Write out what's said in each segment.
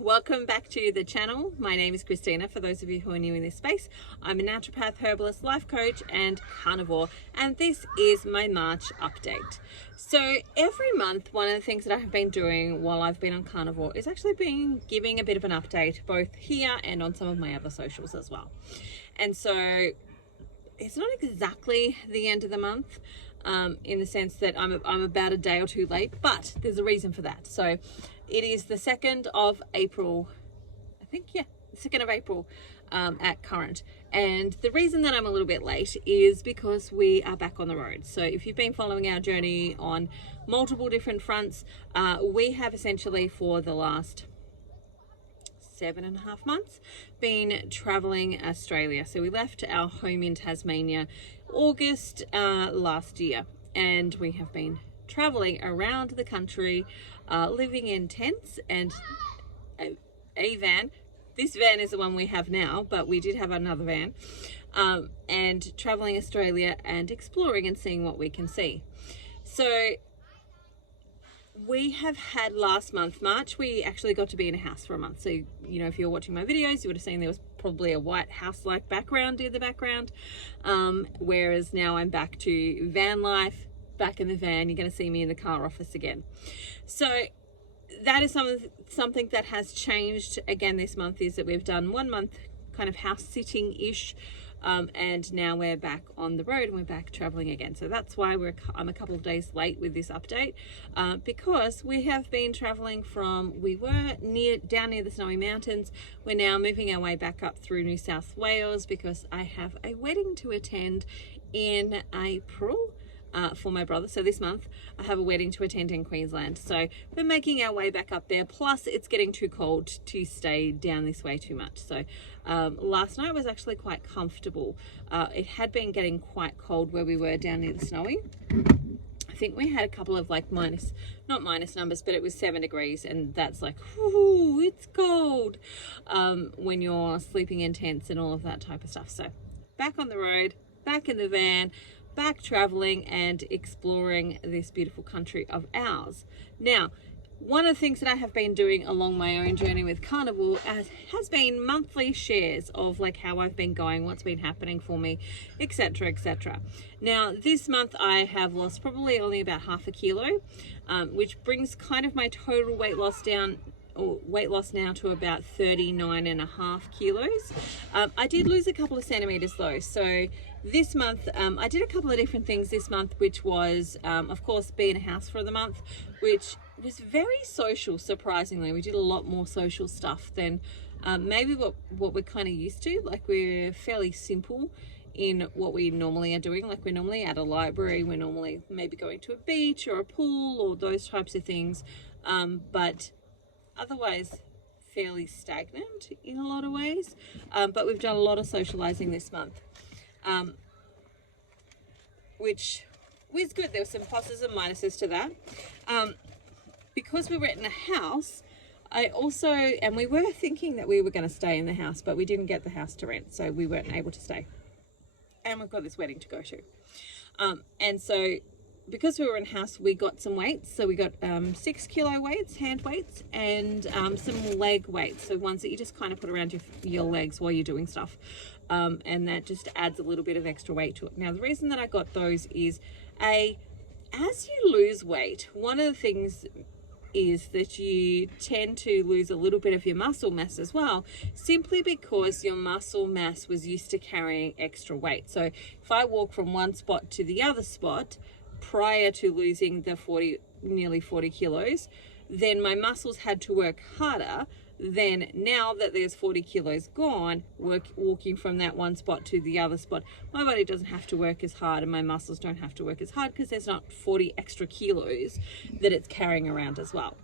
welcome back to the channel. My name is Christina. For those of you who are new in this space, I'm a naturopath, herbalist, life coach and carnivore, and this is my March update. So every month, one of the things that I have been doing while I've been on carnivore is actually been giving a bit of an update both here and on some of my other socials as well. And so it's not exactly the end of the month, in the sense that I'm about a day or two late, but there's a reason for that. So it is the 2nd of April, I think, yeah, the 2nd of April at current. And the reason that I'm a little bit late is because we are back on the road. So if you've been following our journey on multiple different fronts, we have essentially for the last 7.5 months been traveling Australia. So we left our home in Tasmania August last year, and we have been traveling around the country, living in tents and a van. This van is the one we have now, but we did have another van, and traveling Australia and exploring and seeing what we can see. So we have had last month, March, we actually got to be in a house for a month. So, you know, if you're watching my videos, you would have seen there was probably a white house-like background in the background. Whereas now I'm back to van life, back in the van. You're going to see me in the car office again. So that is something that has changed again this month, is that we've done 1 month kind of house sitting-ish. And now we're back on the road and we're back traveling again. So that's why I'm a couple of days late with this update, because we have been traveling we were down near the Snowy Mountains. We're now moving our way back up through New South Wales because I have a wedding to attend in April. For my brother. So this month I have a wedding to attend in Queensland. So we're making our way back up there. Plus it's getting too cold to stay down this way too much. So last night was actually quite comfortable. It had been getting quite cold where we were down near the Snowy. I think we had a couple of like not minus numbers, but it was 7 degrees, and that's like, whoo, it's cold when you're sleeping in tents and all of that type of stuff. So back on the road, back in the van, back traveling and exploring this beautiful country of ours. Now, one of the things that I have been doing along my own journey with carnivore has been monthly shares of like how I've been going, what's been happening for me, etc, etc. Now this month I have lost probably only about half a kilo, which brings kind of my total weight loss now to about 39.5 kilos. I did lose a couple of centimeters though. So this month I did a couple of different things this month, which was of course be in a house for the month, which was very social. Surprisingly, we did a lot more social stuff than maybe what we're kind of used to. Like, we're fairly simple in what we normally are doing. Like, we're normally at a library, we're normally maybe going to a beach or a pool or those types of things, but otherwise fairly stagnant in a lot of ways. But we've done a lot of socializing this month, which was good. There were some pluses and minuses to that. Because we were in a house, and we were thinking that we were going to stay in the house, but we didn't get the house to rent, so we weren't able to stay. And we've got this wedding to go to. And so because we were in house, we got some weights. So we got 6 kilo weights, hand weights, and some leg weights. So ones that you just kind of put around your legs while you're doing stuff. And that just adds a little bit of extra weight to it. Now, the reason that I got those is, as you lose weight, one of the things is that you tend to lose a little bit of your muscle mass as well, simply because your muscle mass was used to carrying extra weight. So if I walk from one spot to the other spot prior to losing the nearly 40 kilos, then my muscles had to work harder. Then now that there's 40 kilos gone, walking from that one spot to the other spot, my body doesn't have to work as hard and my muscles don't have to work as hard because there's not 40 extra kilos that it's carrying around as well.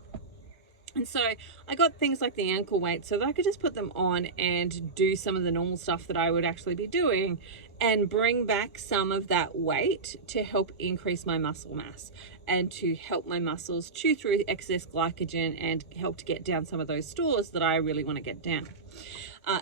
And so I got things like the ankle weight so that I could just put them on and do some of the normal stuff that I would actually be doing and bring back some of that weight to help increase my muscle mass and to help my muscles chew through excess glycogen and help to get down some of those stores that I really want to get down.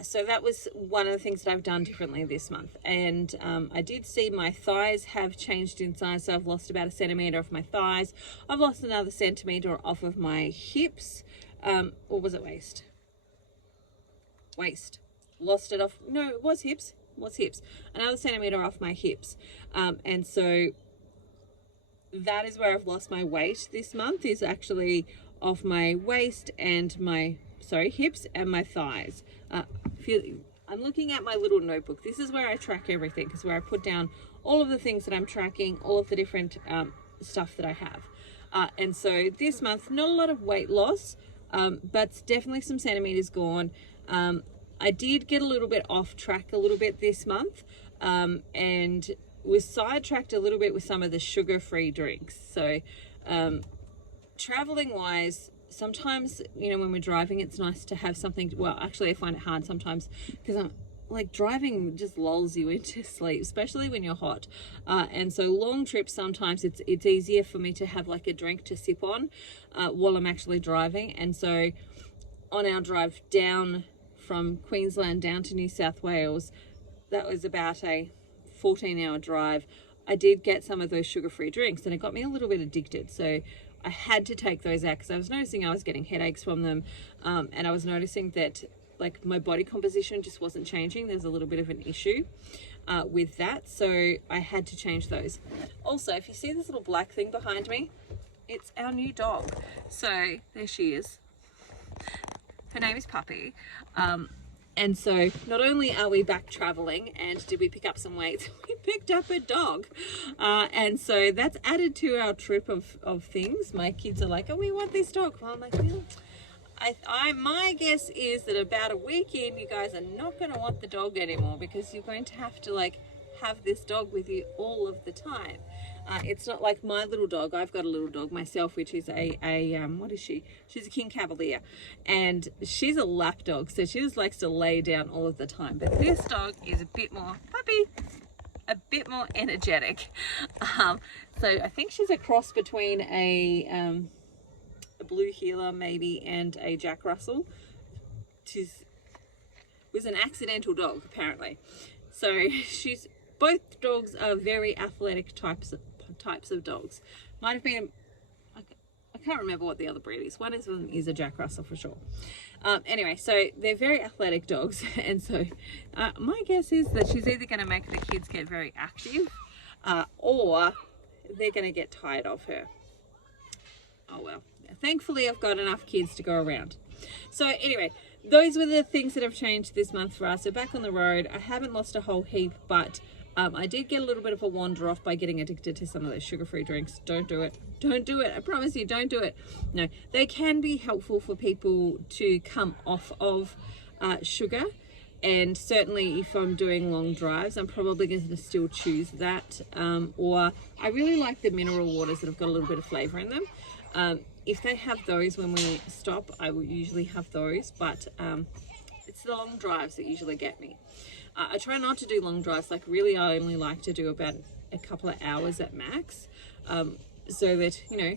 So that was one of the things that I've done differently this month. And I did see my thighs have changed in size. So I've lost about 1 centimeter off my thighs. I've lost another centimeter off of my hips. Or was it waist? waist. Lost it off, no, it was hips, another centimetre off my hips. And so that is where I've lost my weight this month, is actually off my waist and my, hips and my thighs. I'm looking at my little notebook. This is where I track everything, because where I put down all of the things that I'm tracking, all of the different stuff that I have. And so this month, not a lot of weight loss, but definitely some centimeters gone. I did get a little bit off track a little bit this month, and was sidetracked a little bit with some of the sugar-free drinks. So traveling wise, sometimes, you know, when we're driving, it's nice to have something, well, actually I find it hard sometimes, because I'm like, driving just lulls you into sleep, especially when you're hot. And so long trips, sometimes it's easier for me to have like a drink to sip on while I'm actually driving. And so on our drive down from Queensland down to New South Wales, that was about a 14-hour drive. I did get some of those sugar-free drinks, and it got me a little bit addicted. So I had to take those out, because I was noticing I was getting headaches from them, and I was noticing that like my body composition just wasn't changing. There's a little bit of an issue with that, so I had to change those. Also, if you see this little black thing behind me, it's our new dog. So there she is. Her name is Puppy. And so not only are we back traveling and did we pick up some weight, we picked up a dog. And so that's added to our trip of things. My kids are like, oh, we want this dog. Well, I'm like, well, my guess is that about a week in, you guys are not going to want the dog anymore, because you're going to have to like have this dog with you all of the time. It's not like my little dog. I've got a little dog myself, which is what is she? She's a King Cavalier, and she's a lap dog, so she just likes to lay down all of the time. But this dog is a bit more energetic. So I think she's a cross between a blue heeler maybe and a Jack Russell. Was an accidental dog apparently. So both dogs are very athletic types of dogs. Might have been, I can't remember what the other breed is. One of them is a Jack Russell for sure. Anyway, so they're very athletic dogs, and so my guess is that she's either going to make the kids get very active, or they're going to get tired of her. Oh well. Thankfully, I've got enough kids to go around. So anyway, those were the things that have changed this month for us. So back on the road, I haven't lost a whole heap, but I did get a little bit of a wander off by getting addicted to some of those sugar-free drinks. Don't do it. Don't do it. I promise you, don't do it. No, they can be helpful for people to come off of sugar. And certainly if I'm doing long drives, I'm probably going to still choose that. Or I really like the mineral waters that have got a little bit of flavor in them. If they have those when we stop, I will usually have those, but it's the long drives that usually get me. I try not to do long drives. Like really, I only like to do about a couple of hours at max, so that, you know,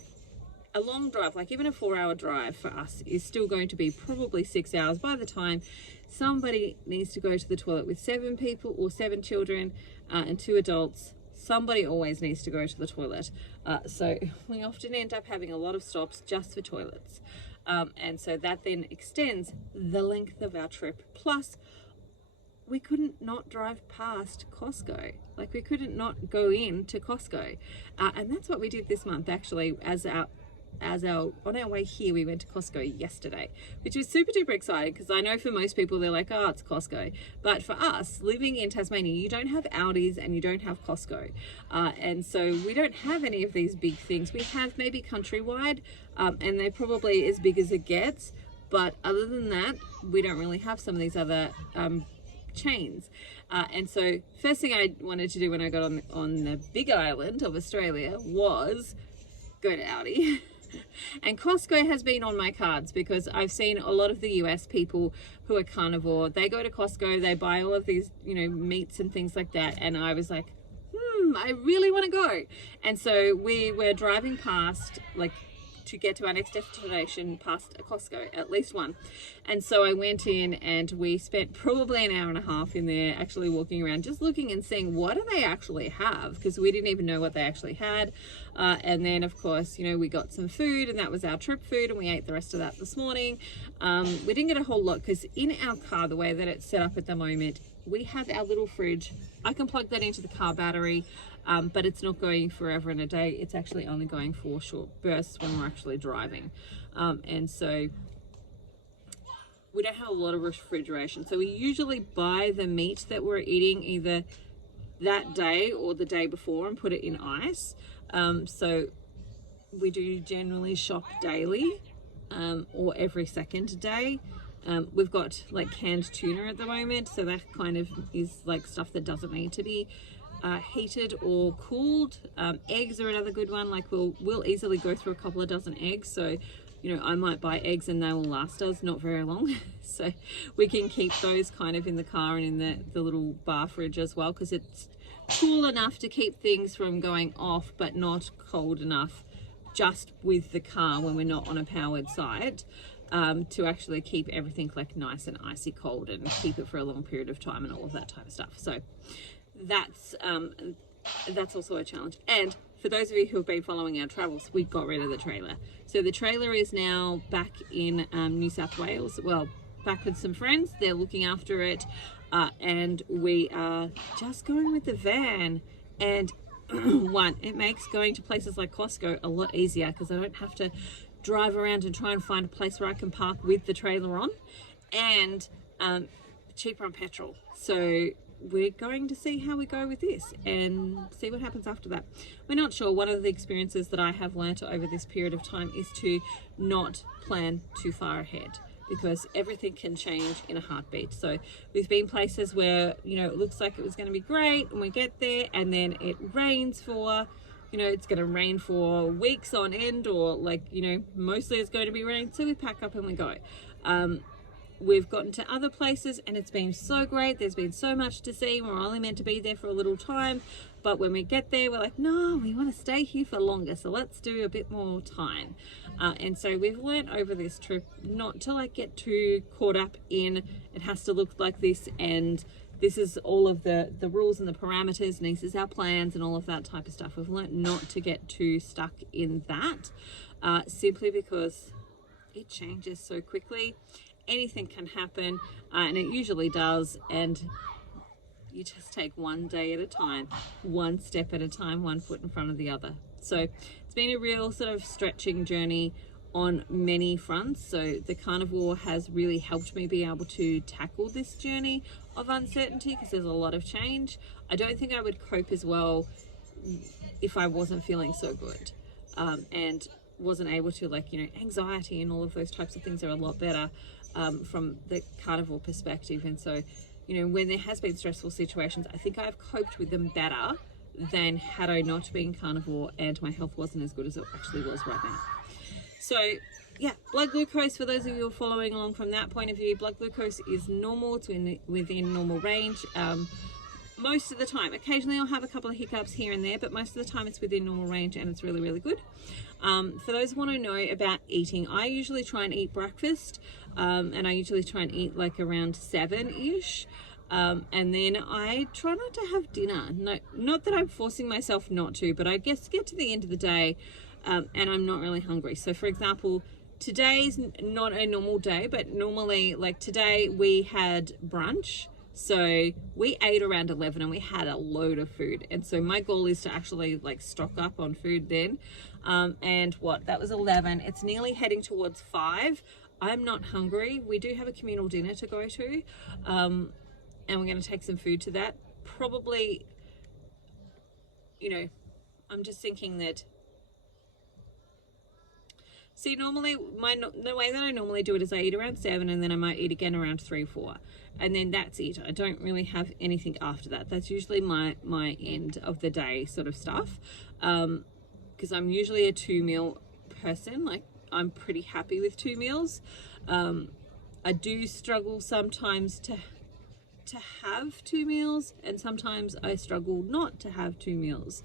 a long drive, like even a 4-hour drive for us, is still going to be probably 6 hours by the time somebody needs to go to the toilet. With 7 people or 7 children and 2 adults, somebody always needs to go to the toilet. So we often end up having a lot of stops just for toilets. And so that then extends the length of our trip. Plus, we couldn't not drive past Costco. Like we couldn't not go into Costco. And that's what we did this month actually. On our way here, we went to Costco yesterday, which was super duper exciting, because I know for most people they're like, oh, it's Costco, but for us living in Tasmania, you don't have Aldi's and you don't have Costco, and so we don't have any of these big things. We have maybe Countrywide, and they're probably as big as it gets, but other than that, we don't really have some of these other chains. And so first thing I wanted to do when I got on the big island of Australia was go to Aldi. And Costco has been on my cards, because I've seen a lot of the US people who are carnivore. They go to Costco, they buy all of these, you know, meats and things like that. And I was like, I really want to go. And so we were driving past like to get to our next destination past a Costco, at least one. And so I went in and we spent probably an hour and a half in there actually walking around, just looking and seeing what do they actually have, because we didn't even know what they actually had. And then of course, you know, we got some food, and that was our trip food, and we ate the rest of that this morning. We didn't get a whole lot because in our car, the way that it's set up at the moment, we have our little fridge. I can plug that into the car battery, but it's not going forever and a day. It's actually only going for short bursts when we're actually driving. And so we don't have a lot of refrigeration. So we usually buy the meat that we're eating either that day or the day before and put it in ice. So we do generally shop daily, or every second day. We've got like canned tuna at the moment, so that kind of is like stuff that doesn't need to be heated or cooled. Eggs are another good one. Like we'll easily go through a couple of dozen eggs, so you know, I might buy eggs and they will last us not very long. So we can keep those kind of in the car and in the little bar fridge as well, because it's cool enough to keep things from going off, but not cold enough just with the car when we're not on a powered site. To actually keep everything like nice and icy cold and keep it for a long period of time and all of that type of stuff. So that's also a challenge. And for those of you who have been following our travels, we got rid of the trailer. So the trailer is now back in New South Wales. Well, back with some friends. They're looking after it, and we are just going with the van. And one, it makes going to places like Costco a lot easier because I don't have to drive around and try and find a place where I can park with the trailer on, and cheaper on petrol. So we're going to see how we go with this and see what happens after that. We're not sure. One of the experiences that I have learnt over this period of time is to not plan too far ahead, because everything can change in a heartbeat. So we've been places where, you know, it looks like it was going to be great and we get there and then it rains for, you know, it's going to rain for weeks on end, or like, you know, mostly it's going to be rain. So we pack up and we go. We've gotten to other places and it's been so great. There's been so much to see. We're only meant to be there for a little time. But when we get there, we're like, no, we want to stay here for longer. So let's do a bit more time. And so we've learned over this trip not to like get too caught up in it has to look like this, and this is all of the rules and the parameters, and this is our plans and all of that type of stuff. We've learned not to get too stuck in that, simply because it changes so quickly. Anything can happen, and it usually does, and you just take one day at a time, one step at a time, one foot in front of the other. So it's been a real sort of stretching journey on many fronts. So the carnivore has really helped me be able to tackle this journey of uncertainty, because there's a lot of change. I don't think I would cope as well if I wasn't feeling so good, and wasn't able to, like, you know, anxiety and all of those types of things are a lot better from the carnivore perspective. And so, you know, when there has been stressful situations, I think I've coped with them better than had I not been carnivore and my health wasn't as good as it actually was right now. So yeah, blood glucose, for those of you who are following along from that point of view, blood glucose is normal. It's within normal range most of the time. Occasionally I'll have a couple of hiccups here and there, but most of the time it's within normal range and it's really, really good. For those who want to know about eating, I usually try and eat breakfast, and I usually try and eat like around 7-ish. And then I try not to have dinner. No, not that I'm forcing myself not to, but I guess get to the end of the day and I'm not really hungry. So for example, today's not a normal day, but normally, like today we had brunch. So we ate around 11 and we had a load of food. And so my goal is to actually like stock up on food then. And that was 11. It's nearly heading towards 5. I'm not hungry. We do have a communal dinner to go to. And we're going to take some food to that. Probably, you know, I'm just thinking that, see, normally the way that I normally do it is I eat around 7 and then I might eat again around 3, 4. And then that's it. I don't really have anything after that. That's usually my end of the day sort of stuff. Because I'm usually a 2-meal person. Like, I'm pretty happy with 2 meals. I do struggle sometimes to to have 2 meals, and sometimes I struggle not to have 2 meals,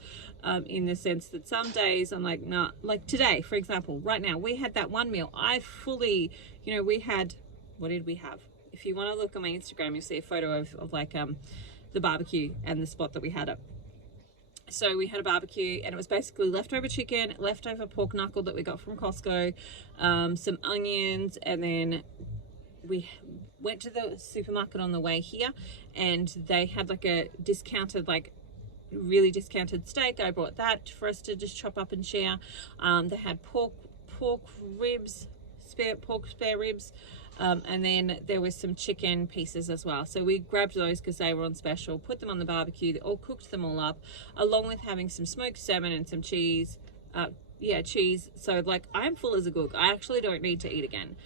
in the sense that some days I'm like, nah, like today, for example, right now, we had that 1 meal. I fully, you know, we had, what did we have? If you want to look on my Instagram, you'll see a photo of like the barbecue and the spot that we had it. So we had a barbecue, and it was basically leftover chicken, leftover pork knuckle that we got from Costco, some onions, and then we went to the supermarket on the way here, and they had like a discounted, like really discounted steak. I brought that for us to just chop up and share. They had pork ribs, spare ribs, and then there was some chicken pieces as well. So we grabbed those because they were on special, put them on the barbecue, cooked them all up, along with having some smoked salmon and some cheese. Cheese. So like, I'm full as a gook. I actually don't need to eat again.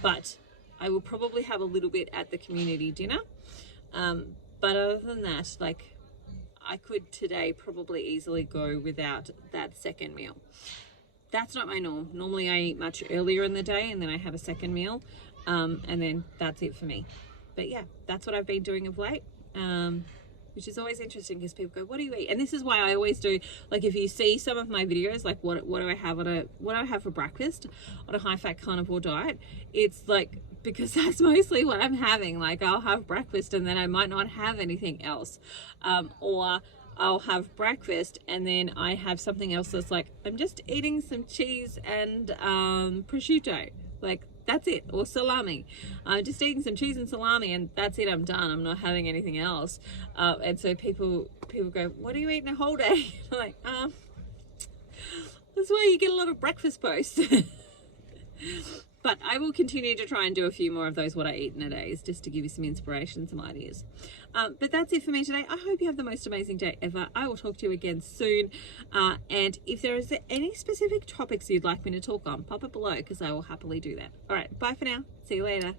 But I will probably have a little bit at the community dinner. But other than that, like, I could today probably easily go without that second meal. That's not my norm. Normally I eat much earlier in the day and then I have a second meal, and then that's it for me. But yeah, that's what I've been doing of late, which is always interesting because people go, what do you eat? And this is why I always do, like, if you see some of my videos, like what do I have for breakfast on a high fat carnivore diet, it's like, because that's mostly what I'm having. Like, I'll have breakfast and then I might not have anything else, or I'll have breakfast and then I have something else that's like, I'm just eating some cheese and prosciutto, like that's it, or salami. I'm just eating some cheese and salami and that's it, I'm done, I'm not having anything else. And so people go, what are you eating a whole day? I'm like, that's why you get a lot of breakfast posts. But I will continue to try and do a few more of those what I eat in a day, just to give you some inspiration, some ideas. But that's it for me today. I hope you have the most amazing day ever. I will talk to you again soon. And if there is any specific topics you'd like me to talk on, pop it below because I will happily do that. All right, bye for now. See you later.